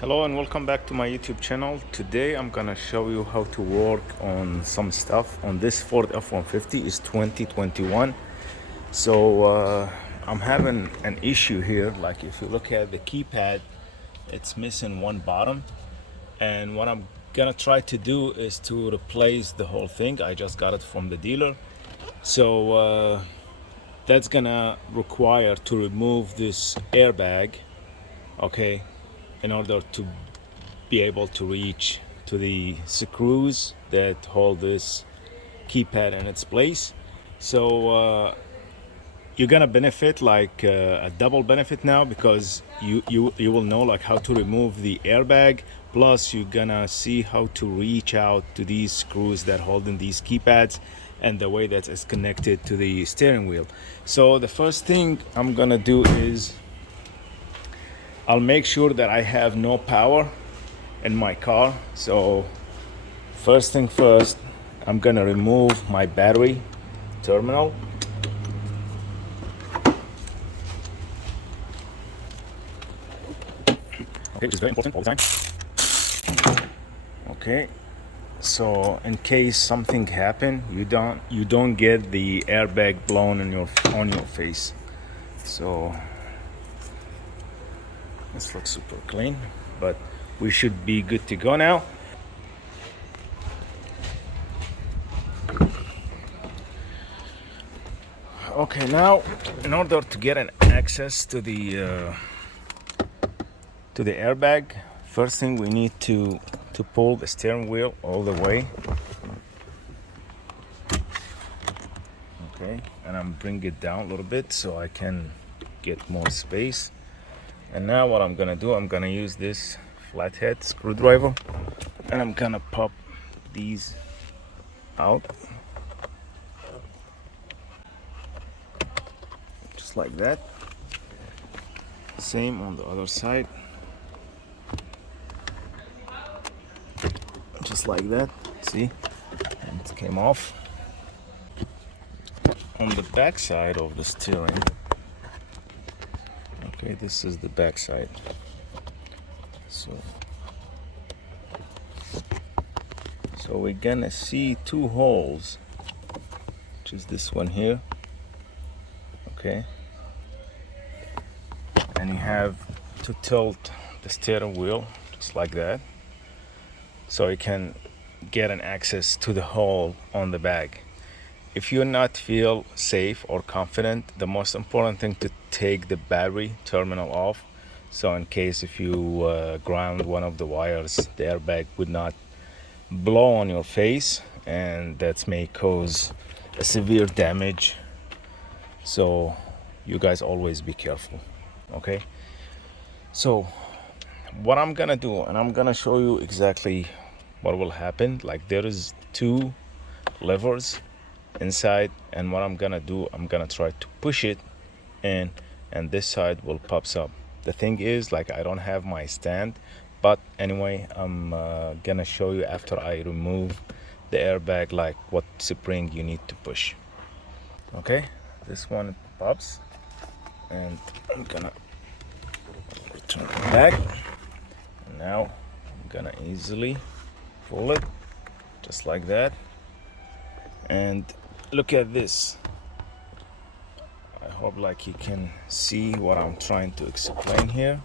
Hello and welcome back to my YouTube channel. Today I'm gonna show you how to work on some stuff on this Ford F-150. It's 2021. I'm having an issue here. Like if you look at the keypad, it's missing one bottom. And what I'm gonna try to do is to replace the whole thing. I just got it from the dealer. That's gonna require to remove this airbag, okay, in order to be able to reach to the screws that hold this keypad in its place. You're gonna benefit like a double benefit now, because you will know like how to remove the airbag, plus you're gonna see how to reach out to these screws that hold in these keypads and the way that is connected to the steering wheel. So the first thing I'm gonna do is I'll make sure that I have no power in my car. So first thing first, I'm gonna remove my battery terminal. Okay, which is very important all the time. Okay, so in case something happen, you don't get the airbag blown on your face. So this looks super clean, but we should be good to go now. Okay, now in order to get an access to the airbag, first thing we need to pull the steering wheel all the way. Okay, and I'm bring it down a little bit so I can get more space. And now what I'm gonna do, I'm gonna use this flathead screwdriver and I'm gonna pop these out just like that. Same on the other side, just like that. See, and it came off. On the back side of the steering, okay, this is the back side. So we're gonna see two holes, which is this one here, okay, and you have to tilt the steering wheel just like that so you can get an access to the hole on the bag. If you're not feel safe or confident, the most important thing to take the battery terminal off, so in case if you ground one of the wires, the airbag would not blow on your face, and that may cause a severe damage. So you guys always be careful. Okay, so what I'm gonna do, and I'm gonna show you exactly what will happen. Like there is two levers inside, and what I'm gonna do, I'm gonna try to push it in, and this side will pops up. The thing is, like, I don't have my stand, but anyway, I'm gonna show you after I remove the airbag like what spring you need to push. Okay, this one pops, and I'm gonna return it back. And now I'm gonna easily pull it just like that. And look at this. I hope like you can see what I'm trying to explain here.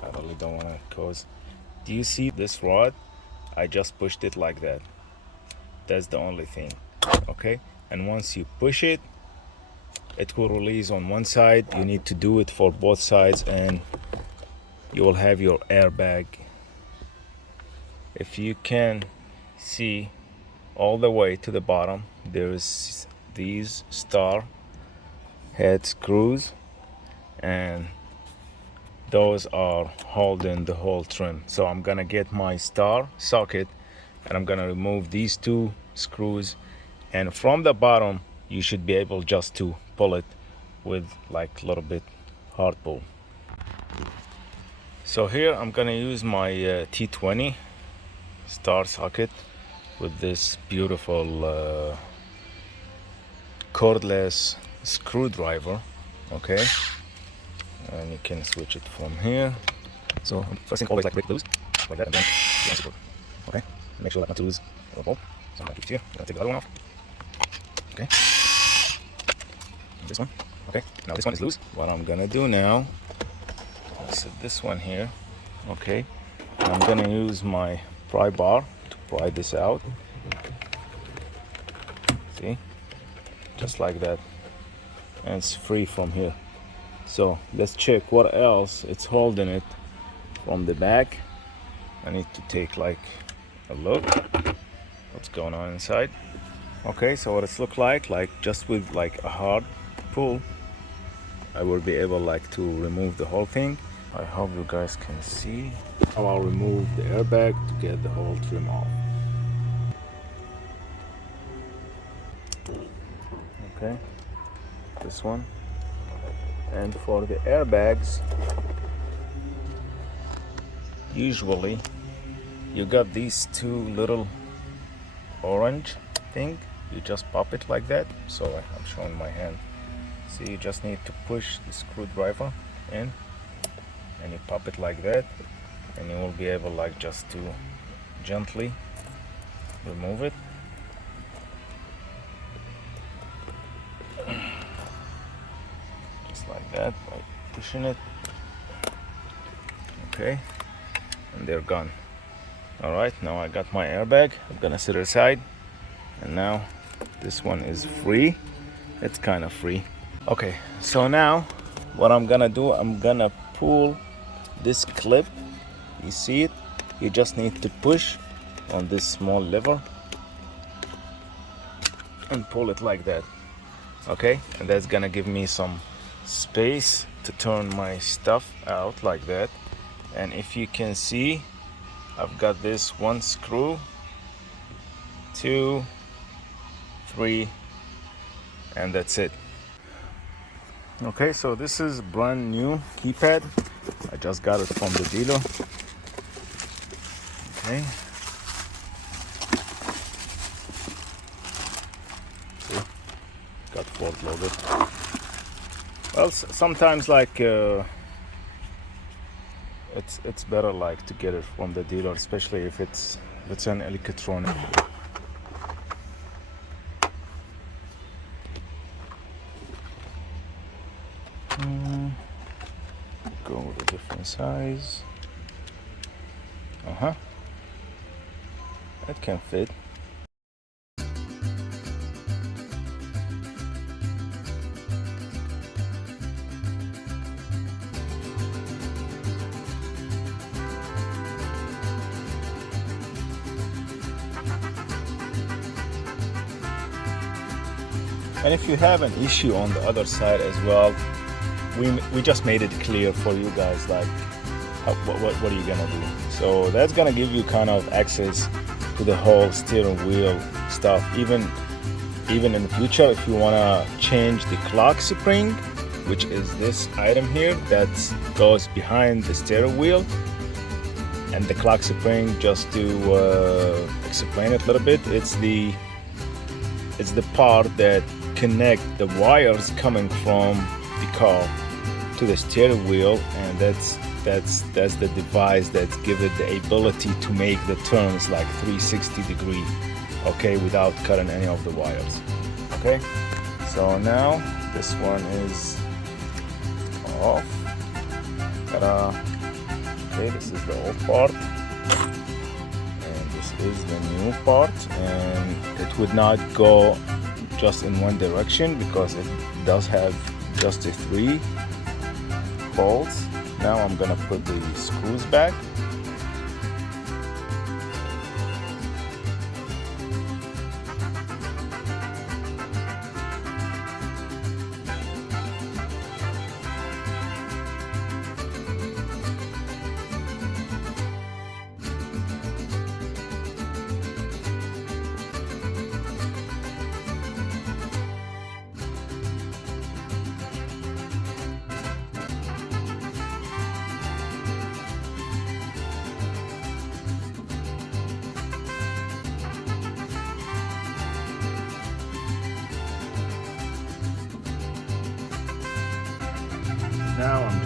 I really don't want to cause. Do you see this rod? I just pushed it like that. That's the only thing. Okay, and once you push it, it will release on one side. You need to do it for both sides, and you will have your airbag. If you can see all the way to the bottom, there's these star head screws, and those are holding the whole trim. So I'm gonna get my star socket and I'm gonna remove these two screws, and from the bottom you should be able just to pull it with like a little bit hard pull. So here I'm gonna use my T20 star socket with this beautiful cordless screwdriver. Okay, and you can switch it from here. So first thing, always like break it loose like that, and then you unscrew. Okay, make sure like not to lose the bolt. So I'm gonna keep it here. I'm gonna take the other one off. Okay, and this one. Okay, now this one is loose. What I'm gonna do now, I'll set this one here. Okay, I'm gonna use my pry bar to pry this out. See, just like that, and it's free from here. So let's check what else it's holding it from the back. I need to take like a look what's going on inside. Okay, so what it's look like just with like a hard pull, I will be able like to remove the whole thing. I hope you guys can see how I'll remove the airbag to get the whole trim off. Okay, this one. And for the airbags, usually you got these two little orange thing. You just pop it like that. So I'm showing my hand. See, you just need to push the screwdriver in, and you pop it like that, and you will be able like just to gently remove it. Just like that, by pushing it. Okay, and they're gone. All right, now I got my airbag. I'm gonna set it aside, and now this one is free. It's kind of free. Okay, so now what I'm gonna do, I'm gonna pull this clip. You see it? You just need to push on this small lever and pull it like that. Okay, and that's gonna give me some space to turn my stuff out like that. And if you can see, I've got this one screw, 2, 3, and that's it. Okay, so this is brand new keypad. I just got it from the dealer. Okay. See, got fork loaded. Well, sometimes like it's better like to get it from the dealer, especially if it's an electronic. Go with a different size. It can fit. And if you have an issue on the other side as well, we just made it clear for you guys, like what are you gonna do. So that's gonna give you kind of access to the whole steering wheel stuff. Even in the future, if you wanna change the clock spring, which is this item here that goes behind the steering wheel, and the clock spring, just to explain it a little bit, it's the part that connect the wires coming from the car to the steering wheel, and that's the device that gives it the ability to make the turns like 360 degree, okay, without cutting any of the wires. Okay, so now this one is off. Okay, this is the old part, and this is the new part, and it would not go just in one direction because it does have just the 3 bolts. Now I'm gonna put the screws back.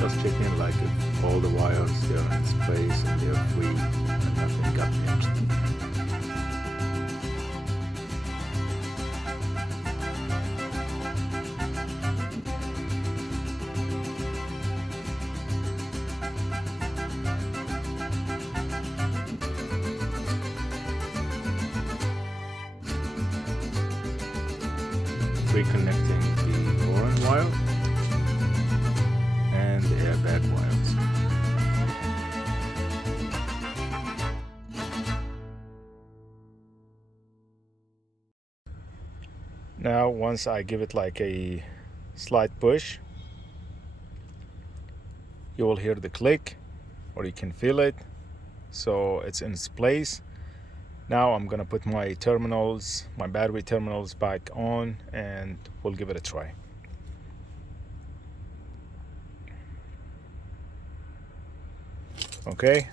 just checking like if all the wires they're in its place and they're free and nothing got pinched. Reconnecting the orange wire and the airbag wires. Now once I give it like a slight push, you will hear the click, or you can feel it, so it's in its place. Now I'm gonna put my terminals, my battery terminals back on, and we'll give it a try. Okay.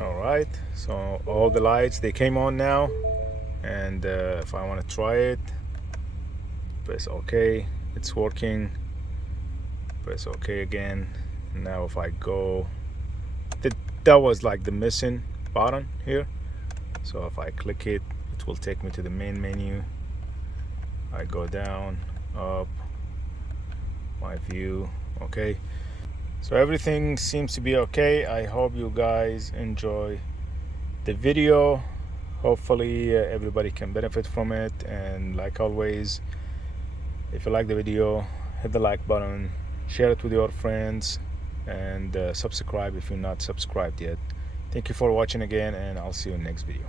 All right, so all the lights, they came on now, and if I want to try it, press OK, it's working. Press OK again. Now if I go, that was like the missing button here, so if I click it, it will take me to the main menu. I go down, up, my view. Okay, so everything seems to be okay. I hope you guys enjoy the video. Hopefully everybody can benefit from it, and like always, if you like the video, hit the like button, share it with your friends, and subscribe if you're not subscribed yet. Thank you for watching again, and I'll see you in the next video.